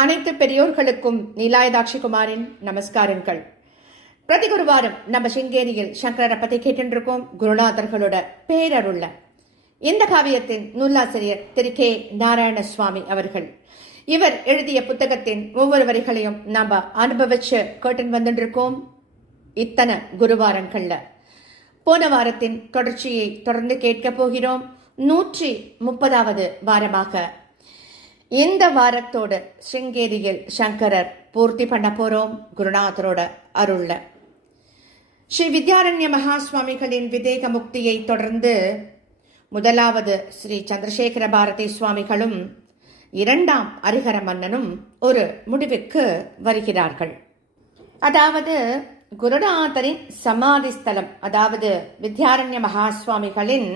அனைத்து பெரியோர்களுக்கும் நீலாயதாட்சி குமாரின் நமஸ்காரங்கள். பிரதி குருவாரம் நம்ம சிங்கேரியில் சங்கரரை பத்தி கேட்டுருக்கோம் குருநாதர்களோட பேரருள்ள இந்த காவியத்தின் நூலாசிரியர் திரு கே நாராயண சுவாமி அவர்கள். இவர் எழுதிய புத்தகத்தின் ஒவ்வொரு வரிகளையும் நாம அனுபவிச்சு கேட்டு வந்துருக்கோம் இத்தனை குருவாரங்கள்ல. போன வாரத்தின் தொடர்ச்சியை தொடர்ந்து கேட்க போகிறோம். நூற்றி முப்பதாவது வாரமாக இந்த வாரத்தோட சிங்கேரியில் சங்கரர் பூர்த்தி பண்ண போறோம். குருநாதரோட அருள்ல. ஸ்ரீ வித்யாரண்ய மகா சுவாமிகளின் விதேக முக்தியை தொடர்ந்து முதலாவது ஸ்ரீ சந்திரசேகர பாரதி சுவாமிகளும் இரண்டாம் அரிகர மன்னனும் ஒரு முடிவுக்கு வருகிறார்கள். அதாவது குருநாதரின் சமாதி ஸ்தலம் அதாவது வித்யாரண்ய மகா சுவாமிகளின்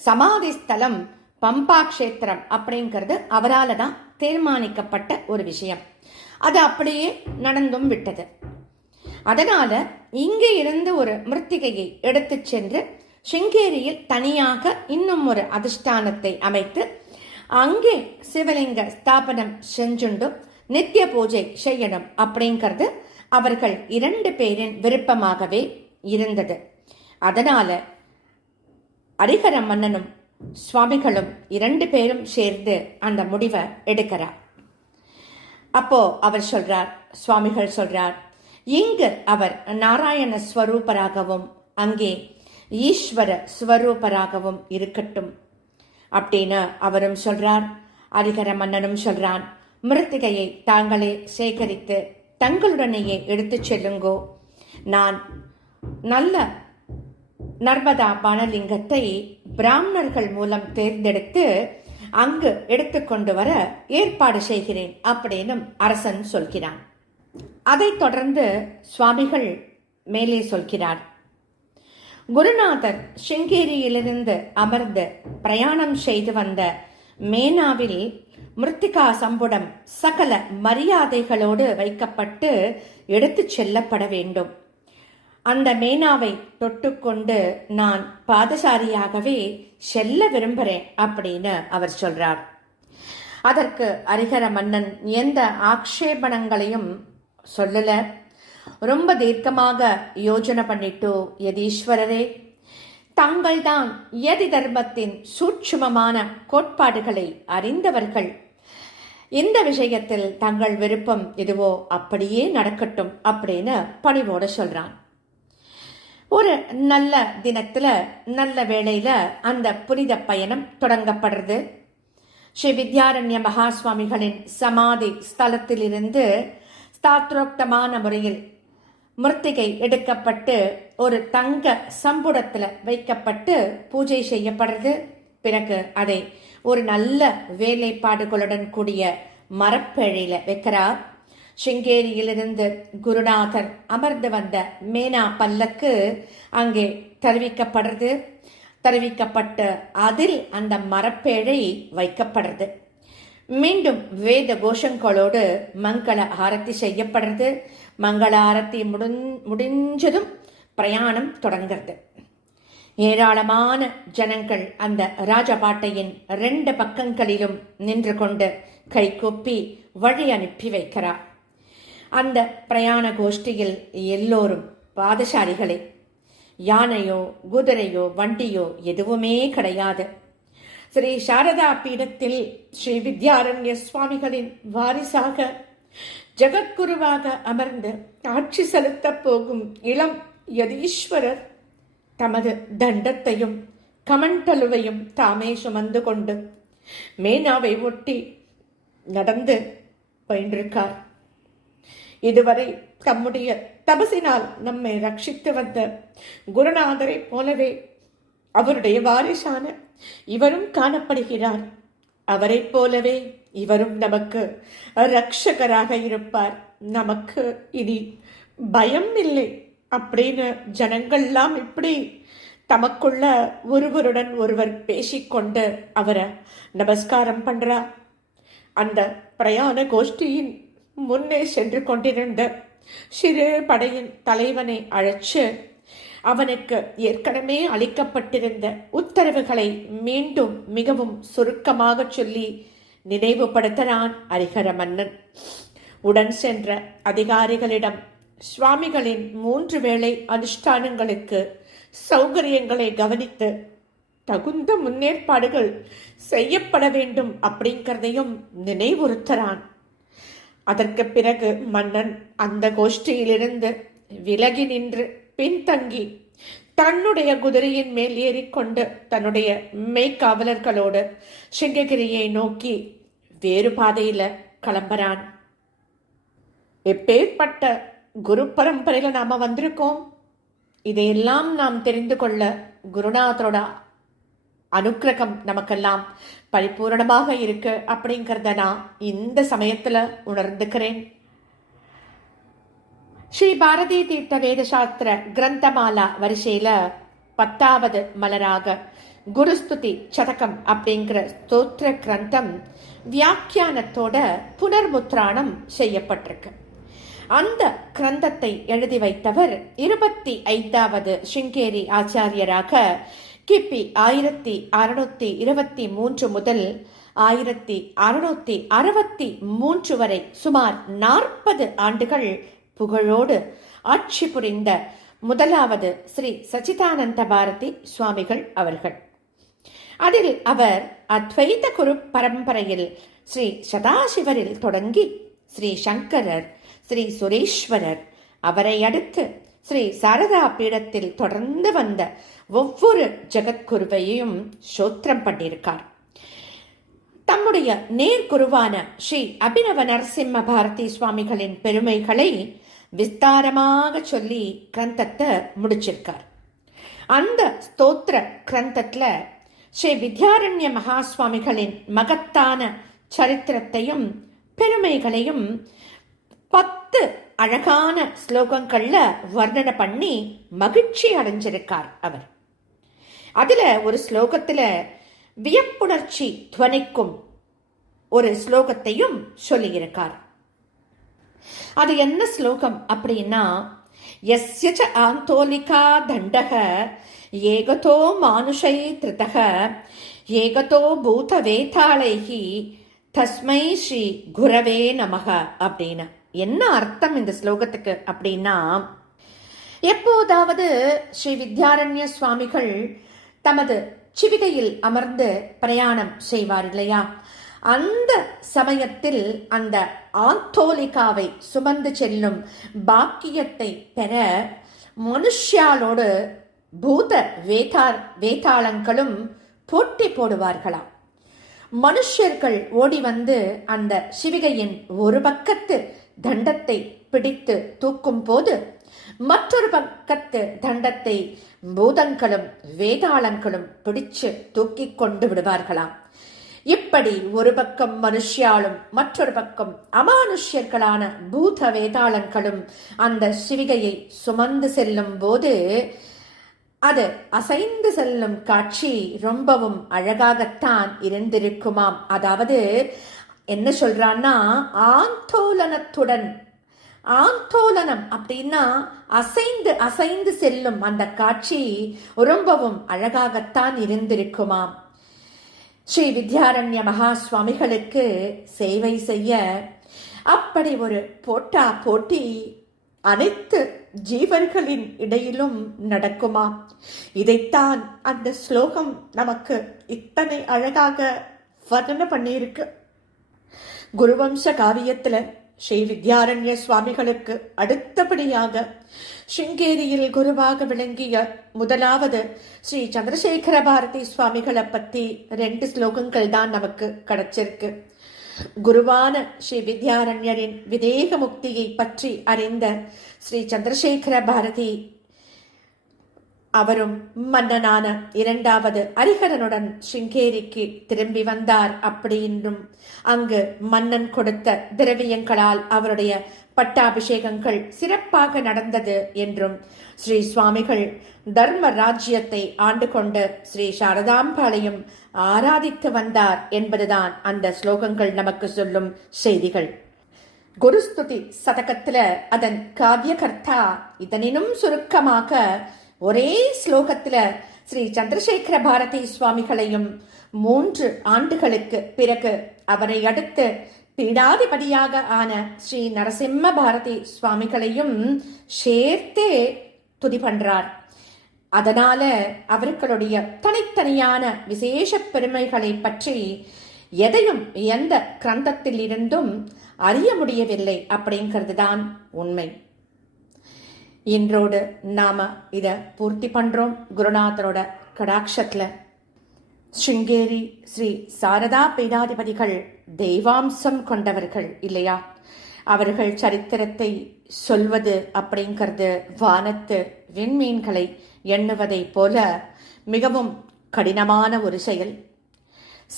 சமாதி ஸ்தலம் பம்பா கஷேத்திரம் அப்படிங்கிறது அவரால் தான் தீர்மானிக்கப்பட்ட ஒரு விஷயம். அது அப்படியே நடந்தும் விட்டது. அதனால இங்கே இருந்து ஒரு மிருத்திகையை எடுத்துச் சென்று சிங்கேரியில் தனியாக இன்னும் ஒரு அதிஷ்டானத்தை அமைத்து அங்கே சிவலிங்க ஸ்தாபனம் செஞ்சுண்டும் நித்திய பூஜை செய்யணும் அப்படிங்கிறது அவர்கள் இரண்டு பேரின் விருப்பமாகவே இருந்தது. அதனால அரிகர மன்னனும் சுவாமிகளும் இரண்டு பேரும் சேர்ந்து அந்த முடிவை எடுக்கிறார். அப்போ அவர் சொல்றார் சுவாமிகள் சொல்றார் இங்கு அவர் நாராயண ஸ்வரூபராகவும் அங்கே ஈஸ்வர ஸ்வரூபராகவும் இருக்கட்டும். அப்படின்னு அவரும் சொல்றார் அரிகர மன்னனும் சொல்றான் மிருத்திகையை தாங்களே சேகரித்து தங்களுடனேயே எடுத்துச் செல்லுங்கோ. நான் நல்ல நர்மதா பானலிங்கத்தை பிராமணர்கள் மூலம் தேர்ந்தெடுத்து அங்கு எடுத்துக்கொண்டு வர ஏற்பாடு செய்கிறேன் அப்படின்னும் அரசன் சொல்கிறான். அதைத் தொடர்ந்து சுவாமிகள் மேலே சொல்கிறார். குருநாதர் சிங்கேரியிலிருந்து அமர்ந்து பிரயாணம் செய்து வந்த மேனாவில் மிருத்திகா சம்புடம் சகல மரியாதைகளோடு வைக்கப்பட்டு எடுத்துச் செல்லப்பட வேண்டும். அந்த மேனாவை தொட்டுக்கொண்டு நான் பாதசாரியாகவே செல்ல விரும்புகிறேன் அப்படின்னு அவர் சொல்றார். அதற்கு அரிகர மன்னன் எந்த ஆக்ஷேபணங்களையும் சொல்லல. ரொம்ப தீர்க்கமாக யோஜனை பண்ணிட்டு யதீஸ்வரரே தாங்கள்தான் யதி தர்மத்தின் சூட்சுமமான கோட்பாடுகளை அறிந்தவர்கள். இந்த விஷயத்தில் தங்கள் விருப்பம் எதுவோ அப்படியே நடக்கட்டும் அப்படின்னு பணிவோட சொல்றான். ஒரு நல்ல தினத்தில் நல்ல வேளையில் அந்த புனித பயணம் தொடங்கப்படுறது. ஸ்ரீ வித்யாரண்ய மகா சுவாமிகளின் சமாதி ஸ்தலத்திலிருந்து ஸ்தாத்ரோக்தமான முறையில் மிருத்திகை எடுக்கப்பட்டு ஒரு தங்க சம்புடத்தில் வைக்கப்பட்டு பூஜை செய்யப்படுறது. பிறகு அதை ஒரு நல்ல வேலைப்பாடுகளுடன் கூடிய மரப்பேழையில் வைக்கிறார். சிங்கேரியிலிருந்து குருநாதர் அமர்ந்து வந்த மேனா பல்லக்கு அங்கே தெரிவிக்கப்படுறது தெரிவிக்கப்பட்டு அதில் அந்த மரப்பேழை வைக்கப்படுறது மீண்டும் வேத கோஷங்களோடு மங்கள ஆரத்தி செய்யப்படுறது மங்கள ஆரத்தி முடிஞ் முடிஞ்சதும் பிரயாணம் தொடங்கிறது ஏராளமான ஜனங்கள் அந்த ராஜபாட்டையின் ரெண்டு பக்கங்களிலும் நின்று கொண்டு கைகூப்பி வழி அனுப்பி வைக்கிறார் அந்த பிரயாண கோஷ்டியில் எல்லோரும் பாதசாரிகளே யானையோ குதிரையோ வண்டியோ எதுவுமே கிடையாது. ஸ்ரீ சாரதா பீடத்தில் ஸ்ரீ வித்யாரண்ய சுவாமிகளின் வாரிசாக ஜெகத்குருவாக அமர்ந்து ஆட்சி செலுத்தப் போகும் இளம் யதீஸ்வரர் தமது தண்டத்தையும் கமண்டலுவையும் தாமே சுமந்து கொண்டு மேனாவை ஒட்டி நடந்து பயின்றிருக்கார். இதுவரை தம்முடைய தபசினால் நம்மை ரட்சித்து வந்த குருநாதரை போலவே அவருடைய வாரிசான இவரும் காணப்படுகிறார். அவரைப் போலவே இவரும் நமக்கு ரட்சகராக இருப்பார். நமக்கு இனி பயம் இல்லை அப்படின்னு ஜனங்கள்லாம் இப்படி தமக்குள்ள ஒருவருடன் ஒருவர் பேசிக்கொண்டு அவரை நமஸ்காரம் பண்றா. அந்த பிரயாண கோஷ்டியின் முன்னே சென்று கொண்டிருந்த சிறு படையின் தலைவனை அழைச்சு அவனுக்கு ஏற்கனவே அளிக்கப்பட்டிருந்த உத்தரவுகளை மீண்டும் மிகவும் சுருக்கமாக சொல்லி நினைவுபடுத்தினான் அரிகர மன்னன் உடன் சென்ற அதிகாரிகளிடம் சுவாமிகளின் மூன்று வேளை அனுஷ்டானங்களுக்கு சௌகரியங்களை கவனித்து தகுந்த முன்னேற்பாடுகள் செய்யப்பட வேண்டும் அப்படிங்கிறதையும் நினைவுறுத்துறான். அதற்கு பிறகு மன்னன் அந்த கோஷ்டியிலிருந்து விலகி நின்று பின்தங்கி தன்னுடைய குதிரையின் மேல் ஏறிக்கொண்டு தன்னுடைய மெய்க்காவலர்களோடு சிங்ககிரியை நோக்கி வேறு பாதையில கிளம்புறான். எப்பேற்பட்ட குரு பரம்பரையில நாம வந்திருக்கோம்? இதையெல்லாம் நாம் தெரிந்து கொள்ள குருநாதரோட அனுக்கிரகம் நமக்கெல்லாம் பரிபூரணமாக இருக்கு அப்படிங்கிறத நான் இந்த சமயத்தில் உணர்ந்துக்கிறேன். ஸ்ரீ பாரதி தீர்த்த வேதசாஸ்திர கிரந்தமாலா வரிசையில் பத்தாவது மலராக குருஸ்துதி சதகம் அப்படிங்கிற ஸ்தோத்திர கிரந்தம் வியாக்கியானத்தோட புனர்முத்ராணம் செய்யப்பட்டிருக்கு. அந்த கிரந்தத்தை எழுதி வைத்தவர் இருபத்தி ஐந்தாவது சிங்கேரி ஆச்சாரியராக கிபி ஆயிரத்தி அறுநூத்தி இருபத்தி மூன்று முதல் ஆயிரத்தி அறுநூத்தி அறுபத்தி மூன்று வரை சுமார் நாற்பது ஆண்டுகள் புகழோடு ஆட்சி புரிந்த முதலாவது ஸ்ரீ சச்சிதானந்த பாரதி சுவாமிகள் அவர்கள். அதில் அவர் அத்வைத குரு பரம்பரையில் ஸ்ரீ சதாசிவரில் தொடங்கி ஸ்ரீ சங்கரர் ஸ்ரீ சுரேஸ்வரர் அவரை அடுத்து ஸ்ரீ சாரதா பீடத்தில் தொடர்ந்து வந்த ஒவ்வொரு ஜெகத்குருவையும் சோத்திரம் பண்ணியிருக்கார். தம்முடைய நேர்குருவான ஸ்ரீ அபிநவ நரசிம்ம பாரதி சுவாமிகளின் பெருமைகளை விஸ்தாரமாக சொல்லி கிரந்தத்தை முடிச்சிருக்கார். அந்த ஸ்தோத்திர கிரந்தத்தில் ஸ்ரீ வித்யாரண்ய மகா சுவாமிகளின் மகத்தான சரித்திரத்தையும் பெருமைகளையும் பத்து அழகான ஸ்லோகங்கள்ல வர்ணனை பண்ணி மகிழ்ச்சி அடைஞ்சிருக்கார் அவர். அதுல ஒரு ஸ்லோகத்துல வியப்புணர்ச்சி துவனிக்கும் ஒரு ஸ்லோகத்தையும் சொல்லியிருக்கார். அது என்ன ஸ்லோகம் அப்படின்னா எஸ்யச்ச ஆந்தோலிகா தண்டக ஏகதோ மானுஷை திருதக ஏகதோ பூத வேதாளைகி தஸ்மை ஸ்ரீ குரவே நமக அப்படின்னு. என்ன அர்த்தம் இந்த ஸ்லோகத்துக்கு அப்படின்னா எப்போதாவது ஸ்ரீ வித்யாரண்ய சுவாமிகள் தமது சிவிகையில் அமர்ந்து பிரயாணம் செய்வார் இல்லையா? அந்த சமயத்தில் அந்த ஆந்தோலிகாவை சுமந்து செல்லும் பாக்கியத்தை பெற மனுஷியாலோடு பூத வேதார் வேதாளங்களும் போட்டி போடுவார்களாம். மனுஷர்கள் ஓடி வந்து அந்த சிவிகையின் ஒரு பக்கத்து தண்டத்தை பிடித்து தூக்கும் போது மற்றொரு பக்கத்து தண்டத்தை பூதங்களும் வேதாளங்களும் பிடிச்சு தூக்கிக் கொண்டு விடுவார்களாம். இப்படி ஒரு பக்கம் மனுஷ்யாலும் மற்றொரு பக்கம் அமானுஷ்யர்களான பூத வேதாளங்களும் அந்த சிவிகையை சுமந்து செல்லும் போது அது அசைந்து செல்லும் காட்சி ரொம்பவும் அழகாகத்தான் இருந்திருக்குமாம். அதாவது என்ன சொல்றான்னா ஆந்தோலனத்துடன். ஆந்தோலனம் அப்படின்னா அசைந்து அசைந்து செல்லும் அந்த காட்சி ரொம்பவும் அழகாகத்தான் இருந்திருக்குமாம். ஸ்ரீ வித்யாரண்ய மகா சுவாமிகளுக்கு சேவை செய்ய அப்படி ஒரு போட்டா போட்டி அனைத்து ஜீவர்களின் இடையிலும் நடக்குமா இதைத்தான் அந்த ஸ்லோகம் நமக்கு இத்தனை அழகாக வர்ணனை பண்ணியிருக்கு. குருவம்ச காவியத்துல ஸ்ரீ வித்யாரண்ய சுவாமிகளுக்கு அடுத்தபடியாக சிங்கேரியில் குருவாக விளங்கிய முதலாவது ஸ்ரீ சந்திரசேகர பாரதி சுவாமிகளை பத்தி ரெண்டு ஸ்லோகங்கள் தான் நமக்கு கிடைச்சிருக்கு. குருவான ஸ்ரீ வித்யாரண்யரின் விதேக முக்தியை பற்றி அறிந்த ஸ்ரீ சந்திரசேகர பாரதி அவரும் மன்னனான இரண்டாவது அரிகரனுடன் சிங்கேரிக்கு திரும்பி வந்தார் அப்படின்னும் அங்கு மன்னன் கொடுத்த திரவியங்களால் அவருடைய பட்டாபிஷேகங்கள் சிறப்பாக நடந்தது என்றும். ஸ்ரீ சுவாமிகள் தர்ம ராஜ்யத்தை ஆண்டு கொண்டு ஸ்ரீ சாரதாம்பாளையும் ஆராதித்து வந்தார் என்பதுதான் அந்த ஸ்லோகங்கள் நமக்கு சொல்லும் செய்திகள். குருஸ்துதி சதகத்துல அதன் காவியகர்த்தா இதனினும் சுருக்கமாக ஒரே ஸ்லோகத்தில் ஸ்ரீ சந்திரசேகர பாரதி சுவாமிகளையும் மூன்று ஆண்டுகளுக்கு பிறகு அவரை அடுத்து பீடாதிபதியாக ஆன ஸ்ரீ நரசிம்ம பாரதி சுவாமிகளையும் சேர்த்தே துதி பண்றார். அதனால அவர்களுடைய தனித்தனியான விசேஷ பெருமைகளை பற்றி எதையும் எந்த கிரந்தத்தில் இருந்தும் அறிய முடியவில்லை அப்படிங்கிறது தான் உண்மை. இன்றோடு நாம் இதை பூர்த்தி பண்ணுறோம் குருநாதரோட கடாட்சத்தில். ஸ்ருங்கேரி ஸ்ரீ சாரதா பீடாதிபதிகள் தெய்வாம்சம் கொண்டவர்கள் இல்லையா? அவர்கள் சரித்திரத்தை சொல்வது அப்படிங்கிறது வானத்து விண்மீன்களை எண்ணுவதை போல மிகவும் கடினமான ஒரு செயல்.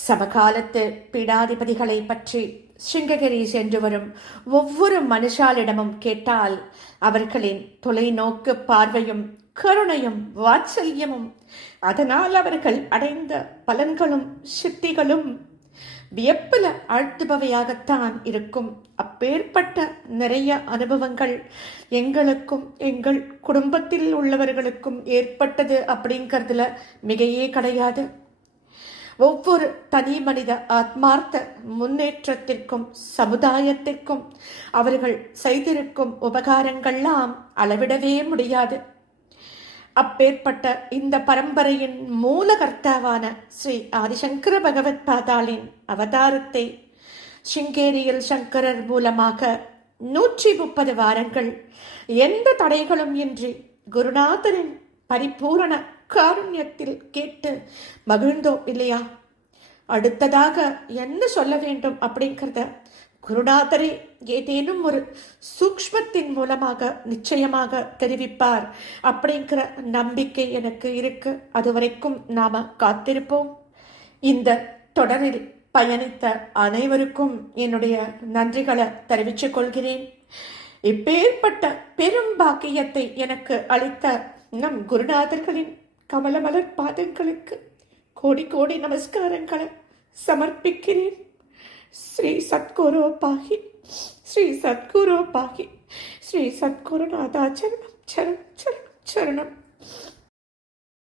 சமகாலத்து பீடாதிபதிகளை பற்றி சிங்ககிரி சென்று வரும் ஒவ்வொரு மனுஷாலிடமும் கேட்டால் அவர்களின் தொலைநோக்கு பார்வையும் கருணையும் வாத்சல்யமும் அதனால் அவர்கள் அடைந்த பலன்களும் சித்திகளும் வியப்பில ஆழ்த்துபவையாகத்தான் இருக்கும். அப்பேற்பட்ட நிறைய அனுபவங்கள் எங்களுக்கும் எங்கள் குடும்பத்தில் உள்ளவர்களுக்கும் ஏற்பட்டது அப்படிங்கிறதுல மிகையே கிடையாது. ஒவ்வொரு தனி மனித ஆத்மார்த்த முன்னேற்றத்திற்கும் சமுதாயத்திற்கும் அவர்கள் செய்திருக்கும் உபகாரங்கள்லாம் அளவிடவே முடியாது. அப்பேற்பட்ட இந்த பரம்பரையின் மூலகர்த்தாவான ஸ்ரீ ஆதிசங்கர பகவத் பாதாளின் அவதாரத்தை சிங்கேரியில் சங்கரர் மூலமாக நூற்றி முப்பது வாரங்கள் எந்த தடைகளும் இன்றி குருநாதரின் பரிபூரண காருண்யத்தில் கேட்டு மகிழ்ந்தோம் இல்லையா? அடுத்ததாக என்ன சொல்ல வேண்டும் அப்படிங்கிறத குருநாதரே ஏதேனும் ஒரு சூக்ஷ்மத்தின் மூலமாக நிச்சயமாக தெரிவிப்பார் அப்படிங்கிற நம்பிக்கை எனக்கு இருக்கு. அது வரைக்கும் நாம காத்திருப்போம். இந்த தொடரில் பயணித்த அனைவருக்கும் என்னுடைய நன்றிகளை தெரிவித்துக் கொள்கிறேன். இப்பேற்பட்ட பெரும் பாக்கியத்தை எனக்கு அளித்த நம் குருநாதர்களின் கமலமலர் பாதங்களுக்கு கோடி கோடி நமஸ்காரங்களை சமர்ப்பிக்கிறேன். ஸ்ரீ சத்குரு பாகி ஸ்ரீ சத்குரு பாகி ஸ்ரீ சத்குருநாதா சரணம் சரணம் சரணம் சரணம்.